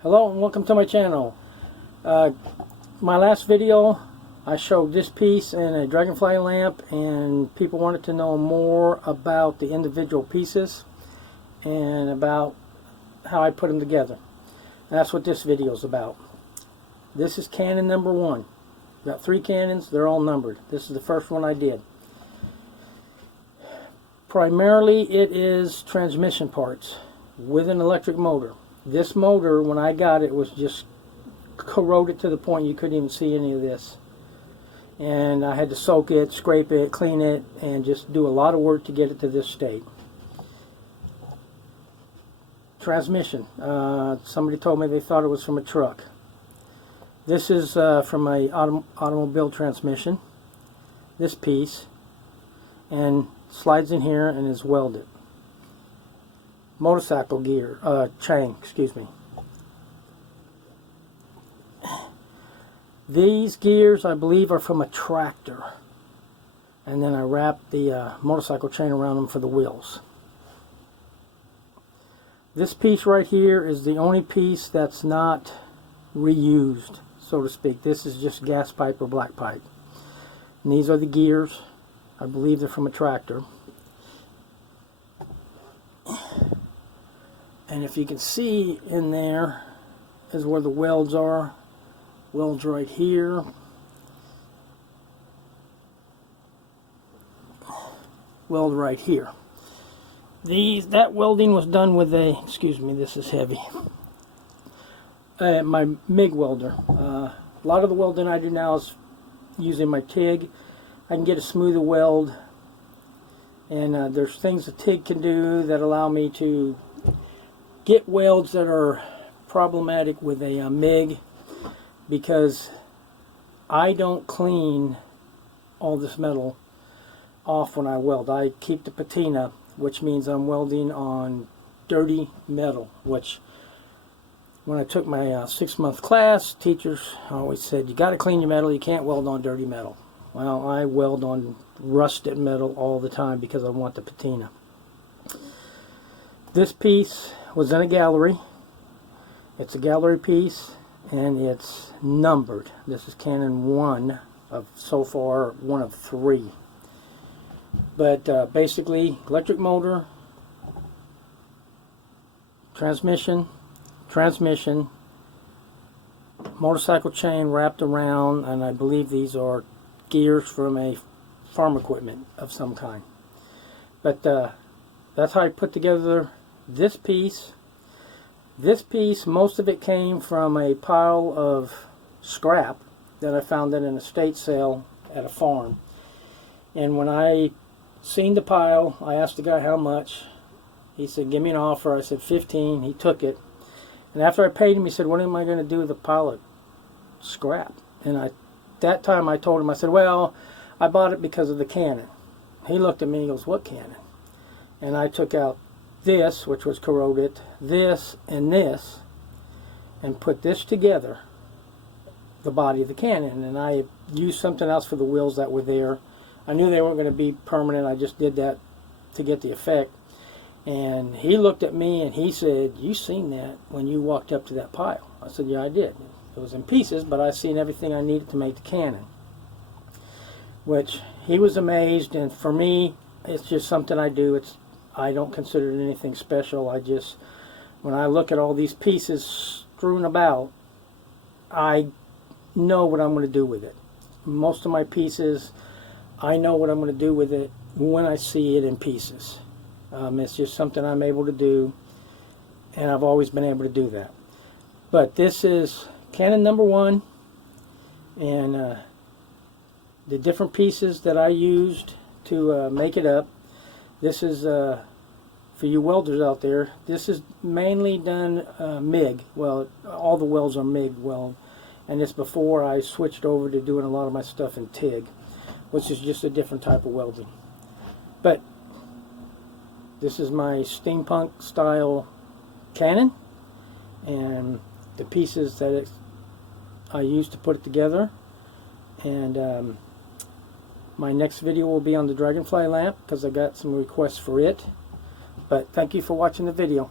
Hello and welcome to my channel. My last video I showed this piece in a dragonfly lamp, and people wanted to know more about the individual pieces and about how I put them together. And that's what this video is about. This is Canon number 1. Got 3 Canons, they're all numbered. This is the first one I did. Primarily it is transmission parts with an electric motor. This motor, when I got it, was just corroded to the point you couldn't even see any of this. And I had to soak it, scrape it, clean it, and just do a lot of work to get it to this state. Transmission. Somebody told me they thought it was from a truck. This is from a automobile transmission. This piece. And slides in here and is welded. Motorcycle gear, chain, excuse me. These gears, I believe, are from a tractor. And then I wrapped the motorcycle chain around them for the wheels. This piece right here is the only piece that's not reused, so to speak. This is just gas pipe or black pipe. And these are the gears. I believe they're from a tractor. And if you can see in there is where the welds are. Welds right here. Weld right here. That welding was done with a, excuse me, this is heavy. My MIG welder. A lot of the welding I do now is using my TIG. I can get a smoother weld. And there's things the TIG can do that allow me to get welds that are problematic with a MIG, because I don't clean all this metal off when I weld. I keep the patina, which means I'm welding on dirty metal, which when I took my 6-month class, teachers always said, you got to clean your metal, you can't weld on dirty metal. Well, I weld on rusted metal all the time because I want the patina. This piece was in a gallery. It's a gallery piece and it's numbered. This is Canon 1 of, so far, 1 of 3. But basically, electric motor, transmission, motorcycle chain wrapped around, and I believe these are gears from a farm equipment of some kind. But that's how I put together this piece. This piece, most of it came from a pile of scrap that I found at an estate sale at a farm. And when I seen the pile, I asked the guy how much. He said, give me an offer. I said 15. He took it. And after I paid him, he said, what am I going to do with a pile of scrap? And that time I told him, I said, well, I bought it because of the Canon. He looked at me and goes, what Canon? And I took out this, which was corroded, this, and put this together, the body of the Canon. And I used something else for the wheels that were there. I knew they weren't going to be permanent. I just did that to get the effect. And he looked at me and he said, you seen that when you walked up to that pile? I said, yeah, I did. It was in pieces, but I seen everything I needed to make the Canon. Which he was amazed, and for me, it's just something I do. I don't consider it anything special. I just, when I look at all these pieces strewn about, I know what I'm going to do with it. Most of my pieces, I know what I'm going to do with it when I see it in pieces. It's just something I'm able to do, and I've always been able to do that. But this is Canon number 1, and the different pieces that I used to make it up. This is, for you welders out there, this is mainly done MIG. Well, all the welds are MIG weld. And it's before I switched over to doing a lot of my stuff in TIG, which is just a different type of welding. But this is my steampunk style Canon. And the pieces that I used to put it together. And my next video will be on the dragonfly lamp, because I got some requests for it. But thank you for watching the video.